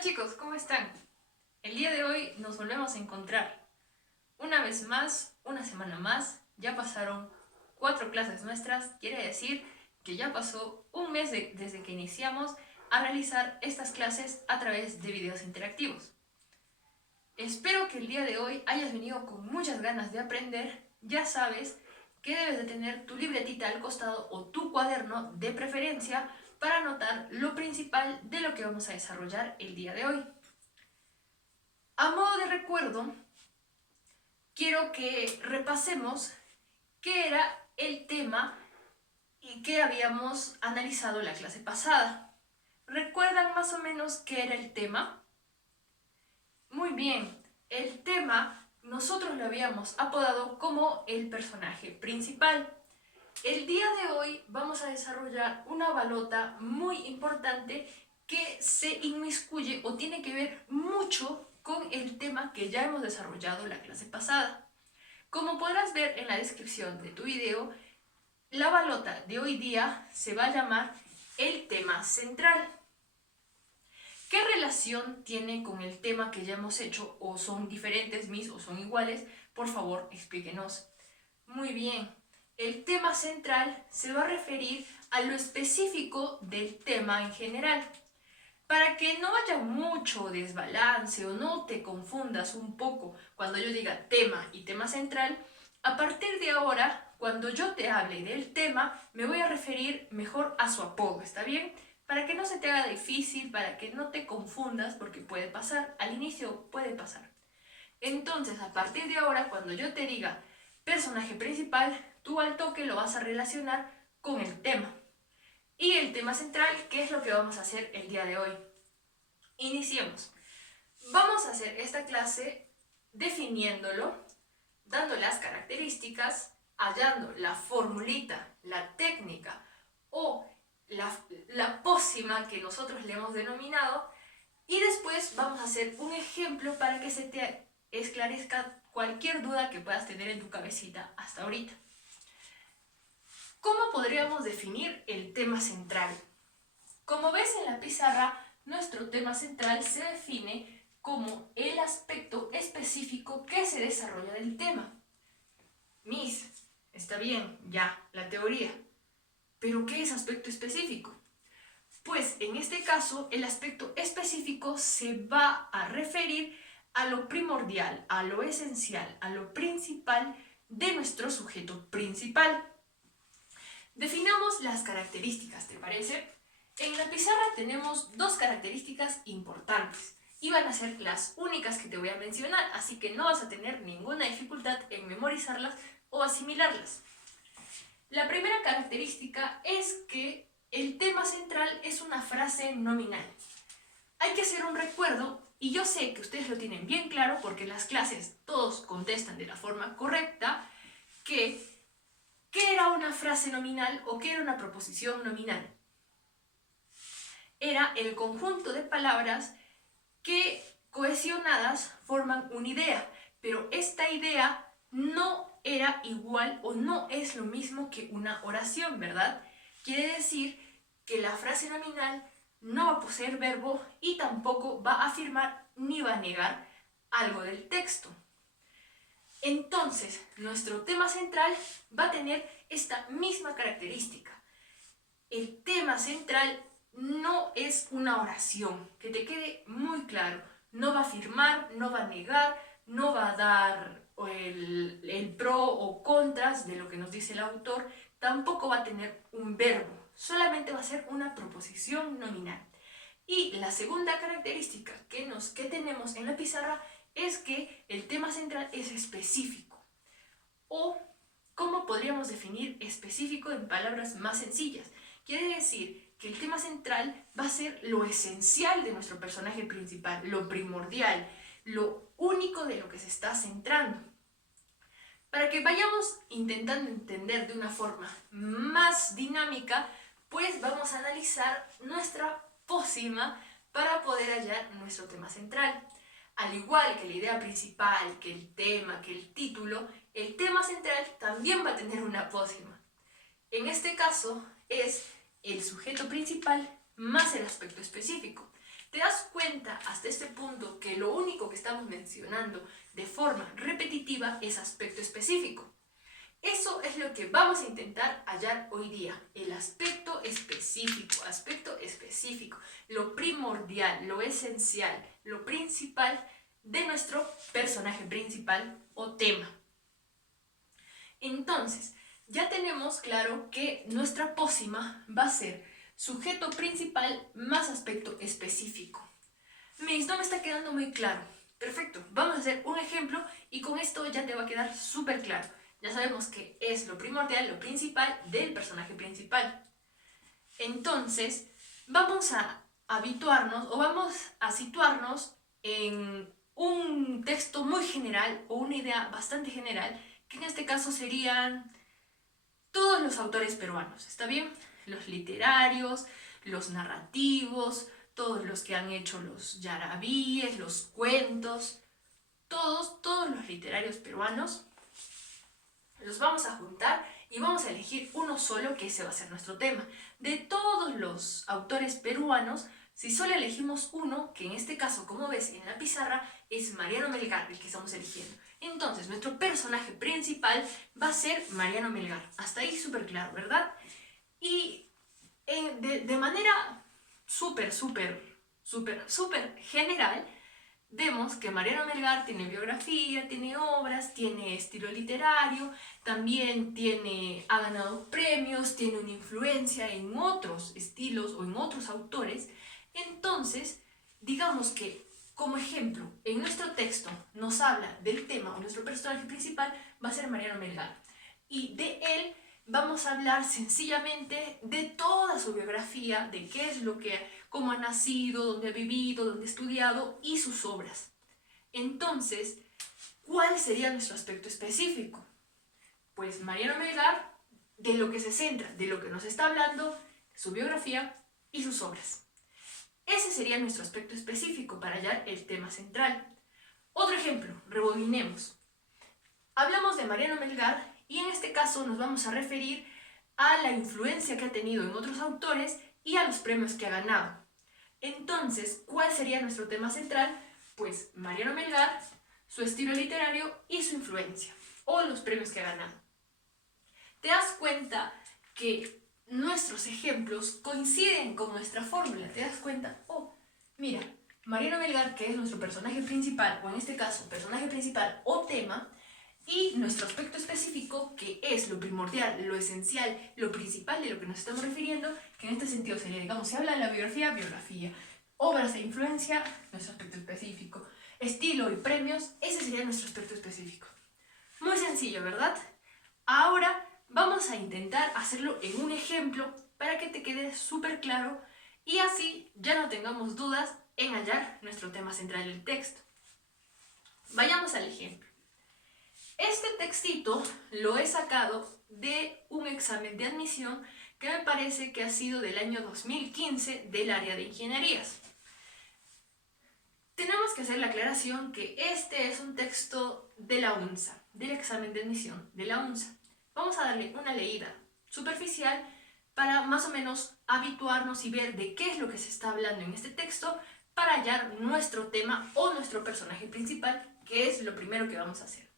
Hola chicos, ¿cómo están? El día de hoy nos volvemos a encontrar. Una vez más, una semana más, ya pasaron 4 clases nuestras, quiere decir que ya pasó un mes desde que iniciamos a realizar estas clases a través de videos interactivos. Espero que el día de hoy hayas venido con muchas ganas de aprender. Ya sabes que debes de tener tu libretita al costado o tu cuaderno de preferencia para anotar lo principal de lo que vamos a desarrollar el día de hoy. A modo de recuerdo, quiero que repasemos qué era el tema y qué habíamos analizado la clase pasada. ¿Recuerdan más o menos qué era el tema? Muy bien, el tema nosotros lo habíamos apodado como el personaje principal. El día de hoy vamos a desarrollar una balota muy importante que se inmiscuye o tiene que ver mucho con el tema que ya hemos desarrollado la clase pasada. Como podrás ver en la descripción de tu video, la balota de hoy día se va a llamar el tema central. ¿Qué relación tiene con el tema que ya hemos hecho? ¿O son diferentes, o son iguales? Por favor, explíquenos. Muy bien. El tema central se va a referir a lo específico del tema en general. Para que no haya mucho desbalance o no te confundas un poco cuando yo diga tema y tema central, a partir de ahora, cuando yo te hable del tema, me voy a referir mejor a su apodo, ¿está bien? Para que no se te haga difícil, para que no te confundas, porque puede pasar, al inicio puede pasar. Entonces, a partir de ahora, cuando yo te diga personaje principal, tú al toque lo vas a relacionar con el tema. Y el tema central, ¿qué es lo que vamos a hacer el día de hoy? Iniciemos. Vamos a hacer esta clase definiéndolo, dando las características, hallando la formulita, la técnica o la pócima que nosotros le hemos denominado, y después vamos a hacer un ejemplo para que se te esclarezca cualquier duda que puedas tener en tu cabecita hasta ahorita. ¿Cómo podríamos definir el tema central? Como ves en la pizarra, nuestro tema central se define como el aspecto específico que se desarrolla del tema. Miss, está bien, ya, la teoría. ¿Pero qué es aspecto específico? Pues en este caso, el aspecto específico se va a referir a lo primordial, a lo esencial, a lo principal de nuestro sujeto principal. Definamos las características, ¿te parece? En la pizarra tenemos 2 características importantes y van a ser las únicas que te voy a mencionar, así que no vas a tener ninguna dificultad en memorizarlas o asimilarlas. La primera característica es que el tema central es una frase nominal. Hay que hacer un recuerdo, y yo sé que ustedes lo tienen bien claro porque en las clases todos contestan de la forma correcta, que ¿qué era una frase nominal o qué era una proposición nominal? Era el conjunto de palabras que cohesionadas forman una idea, pero esta idea no era igual o no es lo mismo que una oración, ¿verdad? Quiere decir que la frase nominal no va a poseer verbo y tampoco va a afirmar ni va a negar algo del texto. Entonces, nuestro tema central va a tener esta misma característica. El tema central no es una oración, que te quede muy claro. No va a afirmar, no va a negar, no va a dar el pro o contras de lo que nos dice el autor, tampoco va a tener un verbo, solamente va a ser una proposición nominal. Y la segunda característica que tenemos en la pizarra es que el tema central es específico. O, ¿cómo podríamos definir específico en palabras más sencillas? Quiere decir que el tema central va a ser lo esencial de nuestro personaje principal, lo primordial, lo único de lo que se está centrando. Para que vayamos intentando entender de una forma más dinámica, pues vamos a analizar nuestra pócima para poder hallar nuestro tema central. Al igual que la idea principal, que el tema, que el título, el tema central también va a tener una pócima. En este caso es el sujeto principal más el aspecto específico. ¿Te das cuenta cuenta hasta este punto que lo único que estamos mencionando de forma repetitiva es aspecto específico. Eso es lo que vamos a intentar hallar hoy día, el aspecto específico, lo primordial, lo esencial, lo principal de nuestro personaje principal o tema. Entonces, ya tenemos claro que nuestra pócima va a ser sujeto principal más aspecto específico. Miss, no me está quedando muy claro. Perfecto, vamos a hacer un ejemplo y con esto ya te va a quedar súper claro. Ya sabemos que es lo primordial, lo principal del personaje principal. Entonces, vamos a habituarnos o vamos a situarnos en un texto muy general o una idea bastante general, que en este caso serían todos los autores peruanos, ¿está bien? Los literarios, los narrativos, todos los que han hecho los yarabíes, los cuentos, todos los literarios peruanos, los vamos a juntar y vamos a elegir uno solo, que ese va a ser nuestro tema. De todos los autores peruanos, si solo elegimos uno, que en este caso, como ves en la pizarra, es Mariano Melgar, el que estamos eligiendo. Entonces, nuestro personaje principal va a ser Mariano Melgar. Hasta ahí súper claro, ¿verdad? Y de manera súper general, vemos que Mariano Melgar tiene biografía, tiene obras, tiene estilo literario, también ha ganado premios, tiene una influencia en otros estilos o en otros autores. Entonces, digamos que como ejemplo, en nuestro texto nos habla del tema, o nuestro personaje principal va a ser Mariano Melgar. Y de él vamos a hablar sencillamente de toda su biografía, de qué es lo que, cómo ha nacido, dónde ha vivido, dónde ha estudiado y sus obras. Entonces, ¿cuál sería nuestro aspecto específico? Pues Mariano Melgar, de lo que se centra, de lo que nos está hablando, su biografía y sus obras. Ese sería nuestro aspecto específico para hallar el tema central. Otro ejemplo, rebobinemos. Hablamos de Mariano Melgar y en este caso nos vamos a referir a la influencia que ha tenido en otros autores y a los premios que ha ganado. Entonces, ¿cuál sería nuestro tema central? Pues Mariano Melgar, su estilo literario y su influencia, o los premios que ha ganado. ¿Te das cuenta que nuestros ejemplos coinciden con nuestra fórmula? ¿Te das cuenta? Oh, mira, Mariano Melgar, que es nuestro personaje principal, o en este caso, personaje principal o tema, y nuestro aspecto específico, que es lo primordial, lo esencial, lo principal de lo que nos estamos refiriendo, que en este sentido sería, digamos, si habla de la biografía, obras e influencia, nuestro aspecto específico, estilo y premios, ese sería nuestro aspecto específico. Muy sencillo, ¿verdad? Ahora vamos a intentar hacerlo en un ejemplo para que te quede súper claro y así ya no tengamos dudas en hallar nuestro tema central del texto. Vayamos al ejemplo. Este textito lo he sacado de un examen de admisión que me parece que ha sido del año 2015 del área de ingenierías. Tenemos que hacer la aclaración que este es un texto de la UNSA, del examen de admisión de la UNSA. Vamos a darle una leída superficial para más o menos habituarnos y ver de qué es lo que se está hablando en este texto para hallar nuestro tema o nuestro personaje principal, que es lo primero que vamos a hacer.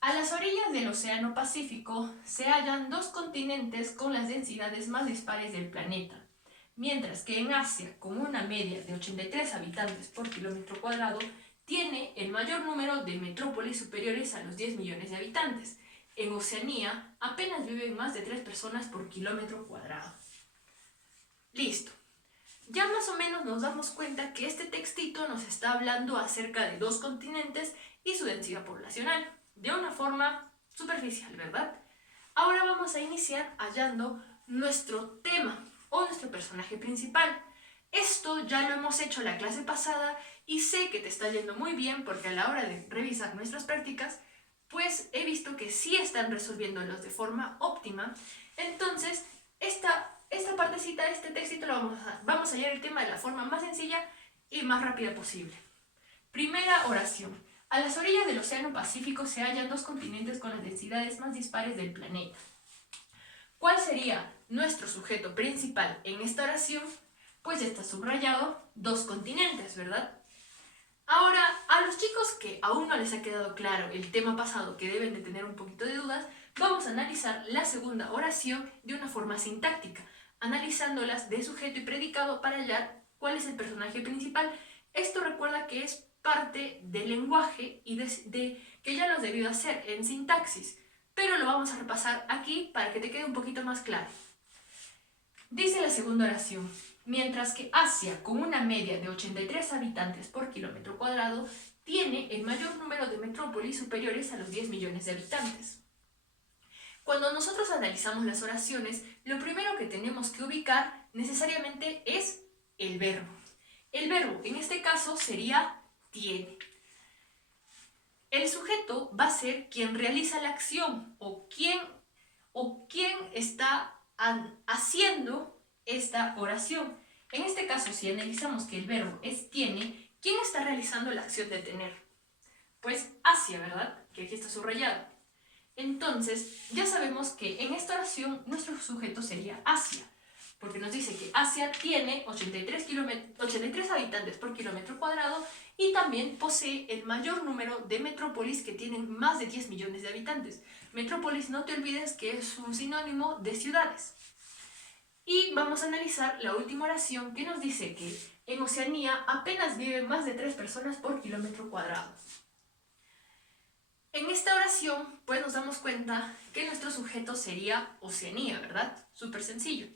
A las orillas del Océano Pacífico se hallan dos continentes con las densidades más dispares del planeta, mientras que en Asia, con una media de 83 habitantes por kilómetro cuadrado, tiene el mayor número de metrópolis superiores a los 10 millones de habitantes. En Oceanía apenas viven más de 3 personas por kilómetro cuadrado. Listo. Ya más o menos nos damos cuenta que este textito nos está hablando acerca de dos continentes y su densidad poblacional, de una forma superficial, ¿verdad? Ahora vamos a iniciar hallando nuestro tema o nuestro personaje principal. Esto ya lo hemos hecho la clase pasada y sé que te está yendo muy bien porque a la hora de revisar nuestras prácticas, pues he visto que sí están resolviéndolos de forma óptima. Entonces, esta partecita de este textito vamos a hallar el tema de la forma más sencilla y más rápida posible. Primera oración. A las orillas del Océano Pacífico se hallan dos continentes con las densidades más dispares del planeta. ¿Cuál sería nuestro sujeto principal en esta oración? pues ya está subrayado 2 continentes, ¿verdad? Ahora, a los chicos que aún no les ha quedado claro el tema pasado, que deben de tener un poquito de dudas, vamos a analizar la segunda oración de una forma sintáctica, analizándolas de sujeto y predicado para hallar cuál es el personaje principal. Esto recuerda que es parte del lenguaje y que ya lo has debido hacer en sintaxis, pero lo vamos a repasar aquí para que te quede un poquito más claro. Dice la segunda oración: mientras que Asia, con una media de 83 habitantes por kilómetro cuadrado, tiene el mayor número de metrópolis superiores a los 10 millones de habitantes. Cuando nosotros analizamos las oraciones, lo primero que tenemos que ubicar necesariamente es el verbo. El verbo en este caso sería tiene. El sujeto va a ser quien realiza la acción o quien está haciendo esta oración. En este caso, si analizamos que el verbo es tiene, ¿quién está realizando la acción de tener? Pues Asia, ¿verdad? Que aquí está subrayado. Entonces, ya sabemos que en esta oración nuestro sujeto sería Asia, porque nos dice que Asia tiene 83 habitantes por kilómetro cuadrado y también posee el mayor número de metrópolis, que tienen más de 10 millones de habitantes. Metrópolis, no te olvides que es un sinónimo de ciudades. Y vamos a analizar la última oración, que nos dice que en Oceanía apenas viven más de 3 personas por kilómetro cuadrado. En esta oración, pues nos damos cuenta que nuestro sujeto sería Oceanía, ¿verdad? Súper sencillo.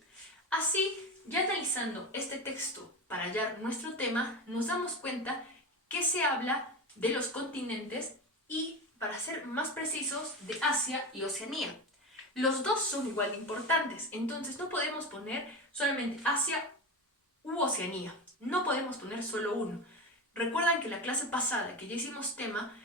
Así, ya analizando este texto para hallar nuestro tema, nos damos cuenta que se habla de los continentes y, para ser más precisos, de Asia y Oceanía. Los dos son igual de importantes, entonces no podemos poner solamente Asia u Oceanía. No podemos poner solo uno. Recuerdan que la clase pasada que ya hicimos tema,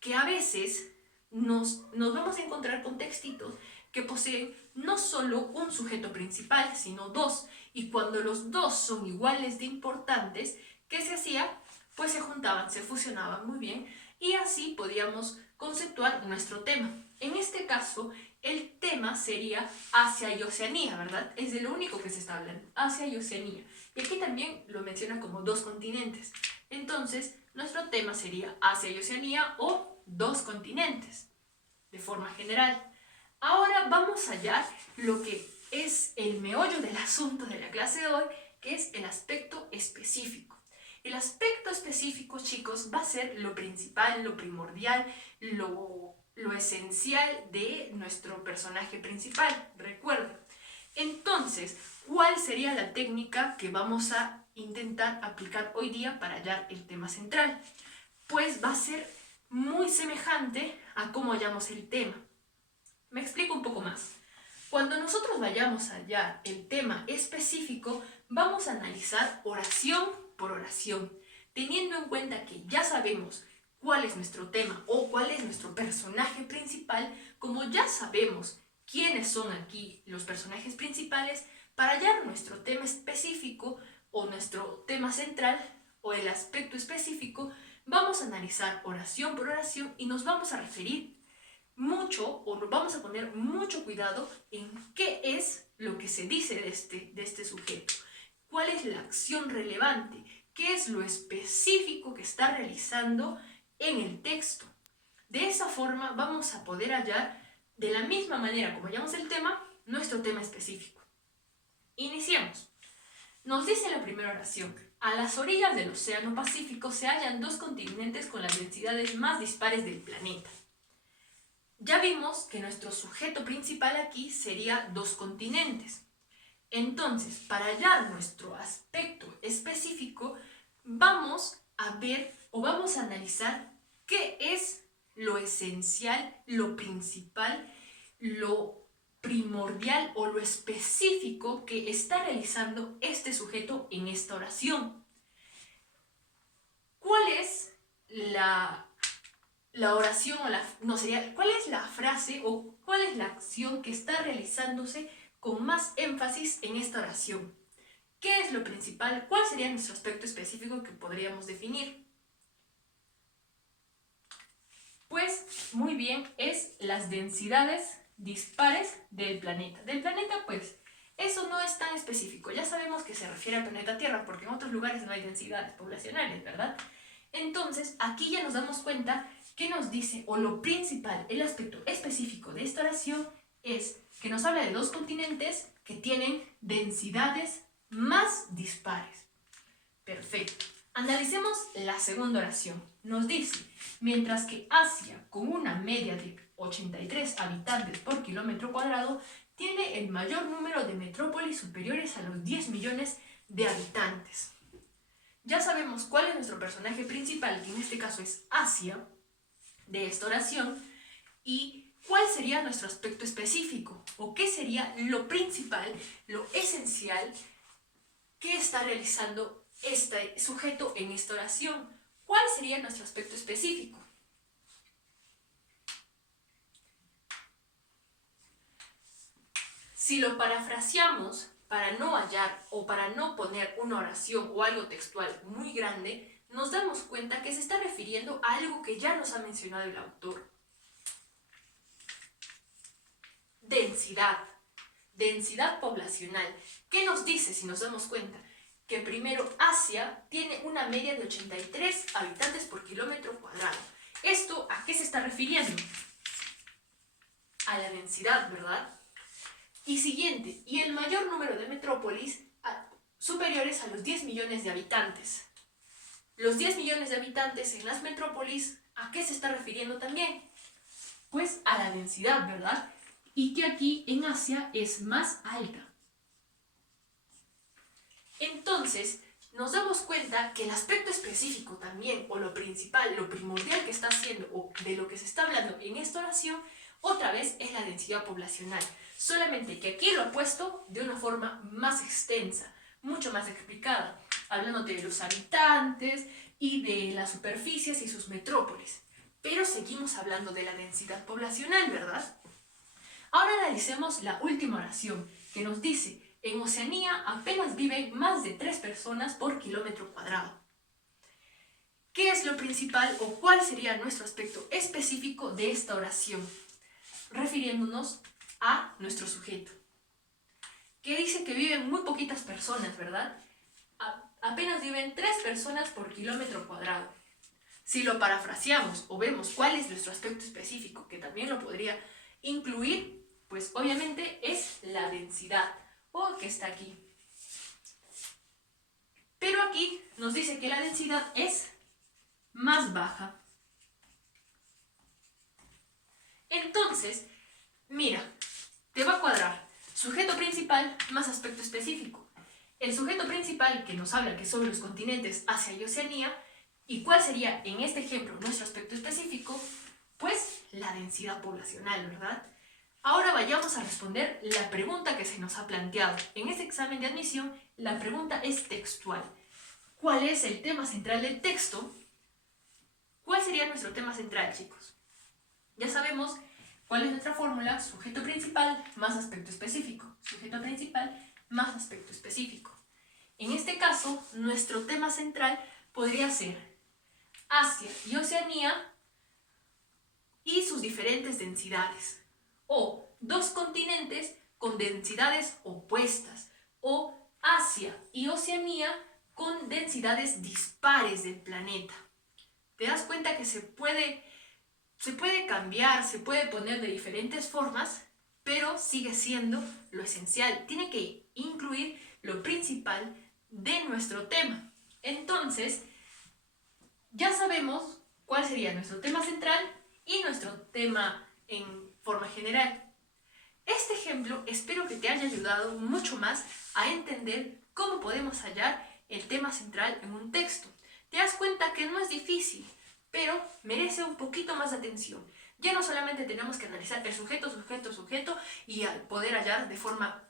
que a veces nos vamos a encontrar con textitos que poseen no solo un sujeto principal, sino dos. Y cuando los dos son iguales de importantes, ¿qué se hacía? Pues se juntaban, se fusionaban muy bien y así podíamos conceptuar nuestro tema. En este caso, el tema sería Asia y Oceanía, ¿verdad? Es de lo único que se está hablando, Asia y Oceanía. Y aquí también lo menciona como 2 continentes. Entonces, nuestro tema sería Asia y Oceanía o 2 continentes, de forma general. Ahora vamos a hallar lo que es el meollo del asunto de la clase de hoy, que es el aspecto específico. El aspecto específico, chicos, va a ser lo principal, lo primordial, lo esencial de nuestro personaje principal, recuerden. Entonces, ¿cuál sería la técnica que vamos a intentar aplicar hoy día para hallar el tema central? Pues va a ser muy semejante a cómo hallamos el tema. Me explico un poco más. Cuando nosotros vayamos a hallar el tema específico, vamos a analizar oración por oración, teniendo en cuenta que ya sabemos cuál es nuestro tema o cuál es nuestro personaje principal. Como ya sabemos quiénes son aquí los personajes principales, para hallar nuestro tema específico o nuestro tema central o el aspecto específico, vamos a analizar oración por oración y nos vamos a referir mucho, o nos vamos a poner mucho cuidado en qué es lo que se dice de este sujeto, cuál es la acción relevante, qué es lo específico que está realizando en el texto. De esa forma vamos a poder hallar, de la misma manera como hallamos el tema, nuestro tema específico. Iniciemos. Nos dice la primera oración: a las orillas del Océano Pacífico se hallan 2 continentes con las densidades más dispares del planeta. Ya vimos que nuestro sujeto principal aquí sería 2 continentes. Entonces, para hallar nuestro aspecto específico, vamos a ver o vamos a analizar qué es lo esencial, lo principal, lo primordial o lo específico que está realizando este sujeto en esta oración. ¿Cuál es la oración cuál es la frase o cuál es la acción que está realizándose con más énfasis en esta oración? ¿Qué es lo principal? ¿Cuál sería nuestro aspecto específico que podríamos definir? Pues muy bien, es las densidades dispares del planeta. Del planeta, pues, Eso no es tan específico. Ya sabemos que se refiere al planeta Tierra porque en otros lugares no hay densidades poblacionales, ¿verdad? Entonces, aquí ya nos damos cuenta que nos dice, o lo principal, el aspecto específico de esta oración es que nos habla de dos continentes que tienen densidades más dispares. Perfecto. Analicemos la segunda oración. Nos dice, mientras que Asia, con una media de 83 habitantes por kilómetro cuadrado, tiene el mayor número de metrópolis superiores a los 10 millones de habitantes. Ya sabemos cuál es nuestro personaje principal, que en este caso es Asia, de esta oración, y cuál sería nuestro aspecto específico, o qué sería lo principal, lo esencial que está realizando este sujeto en esta oración. ¿Cuál sería nuestro aspecto específico? Si lo parafraseamos para no hallar o para no poner una oración o algo textual muy grande, nos damos cuenta que se está refiriendo a algo que ya nos ha mencionado el autor. Densidad. Densidad poblacional. ¿Qué nos dice si nos damos cuenta? Que primero Asia tiene una media de 83 habitantes por kilómetro cuadrado. ¿Esto a qué se está refiriendo? A la densidad, ¿verdad? Y siguiente, y el mayor número de metrópolis superiores a los 10 millones de habitantes. Los 10 millones de habitantes en las metrópolis, ¿a qué se está refiriendo también? Pues a la densidad, ¿verdad? Y que aquí en Asia es más alta. Entonces, nos damos cuenta que el aspecto específico también, o lo principal, lo primordial que está haciendo, o de lo que se está hablando en esta oración, otra vez es la densidad poblacional. Solamente que aquí lo ha puesto de una forma más extensa, mucho más explicada, hablándote de los habitantes y de las superficies y sus metrópolis. Pero seguimos hablando de la densidad poblacional, ¿verdad? Ahora analicemos la última oración, que nos dice, en Oceanía apenas viven más de 3 personas por kilómetro cuadrado. ¿Qué es lo principal o cuál sería nuestro aspecto específico de esta oración? Refiriéndonos a nuestro sujeto, que dice que viven muy poquitas personas, ¿verdad? Apenas viven 3 personas por kilómetro cuadrado. Si lo parafraseamos o vemos cuál es nuestro aspecto específico, que también lo podría incluir, pues obviamente es la densidad, o que está aquí. Pero aquí nos dice que la densidad es más baja. Entonces, mira, te va a cuadrar sujeto principal más aspecto específico. El sujeto principal que nos habla que son los continentes Asia y Oceanía, ¿y cuál sería en este ejemplo nuestro aspecto específico? Pues la densidad poblacional, ¿verdad? Ahora vayamos a responder la pregunta que se nos ha planteado. En este examen de admisión, la pregunta es textual. ¿Cuál es el tema central del texto? ¿Cuál sería nuestro tema central, chicos? Ya sabemos cuál es nuestra fórmula, sujeto principal más aspecto específico. Sujeto principal más aspecto específico. En este caso, nuestro tema central podría ser Asia y Oceanía y sus diferentes densidades. O dos continentes con densidades opuestas. O Asia y Oceanía con densidades dispares del planeta. ¿Te das cuenta que se puede cambiar, se puede poner de diferentes formas, pero sigue siendo lo esencial? Tiene que incluir lo principal de nuestro tema. Entonces, ya sabemos cuál sería nuestro tema central y nuestro tema en forma general. Este ejemplo espero que te haya ayudado mucho más a entender cómo podemos hallar el tema central en un texto. Te das cuenta que no es difícil, pero merece un poquito más de atención. Ya no solamente tenemos que analizar el sujeto, sujeto, sujeto y poder hallar de forma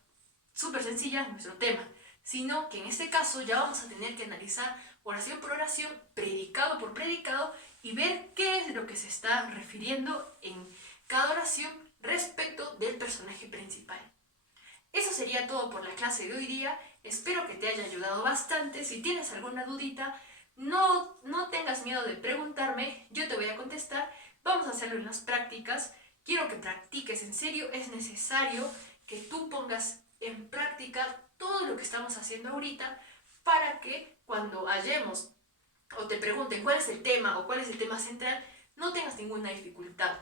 súper sencilla nuestro tema, sino que en este caso ya vamos a tener que analizar oración por oración, predicado por predicado y ver qué es lo que se está refiriendo en cada oración respecto del personaje principal. Eso sería todo por la clase de hoy día. Espero que te haya ayudado bastante. Si tienes alguna dudita, no tengas miedo de preguntarme, yo te voy a contestar. Vamos a hacerlo en las prácticas. Quiero que practiques en serio, es necesario que tú pongas en práctica todo lo que estamos haciendo ahorita para que cuando hallemos o te pregunten cuál es el tema o cuál es el tema central, no tengas ninguna dificultad.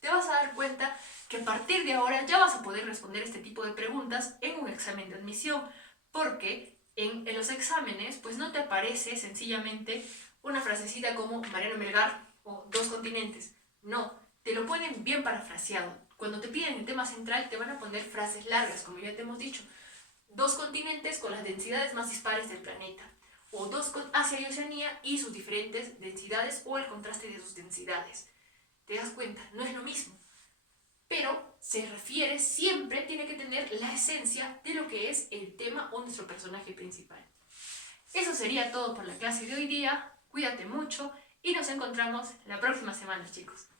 Te vas a dar cuenta que a partir de ahora ya vas a poder responder este tipo de preguntas en un examen de admisión, porque en los exámenes pues no te aparece sencillamente una frasecita como Mariano Melgar o dos continentes. No, te lo ponen bien parafraseado. Cuando te piden el tema central te van a poner frases largas, como ya te hemos dicho. Dos continentes con las densidades más dispares del planeta. O dos con Asia y Oceanía y sus diferentes densidades o el contraste de sus densidades. ¿Te das cuenta? No es lo mismo. Pero se refiere, siempre tiene que tener la esencia de lo que es el tema o nuestro personaje principal. Eso sería todo por la clase de hoy día. Cuídate mucho y nos encontramos la próxima semana, chicos.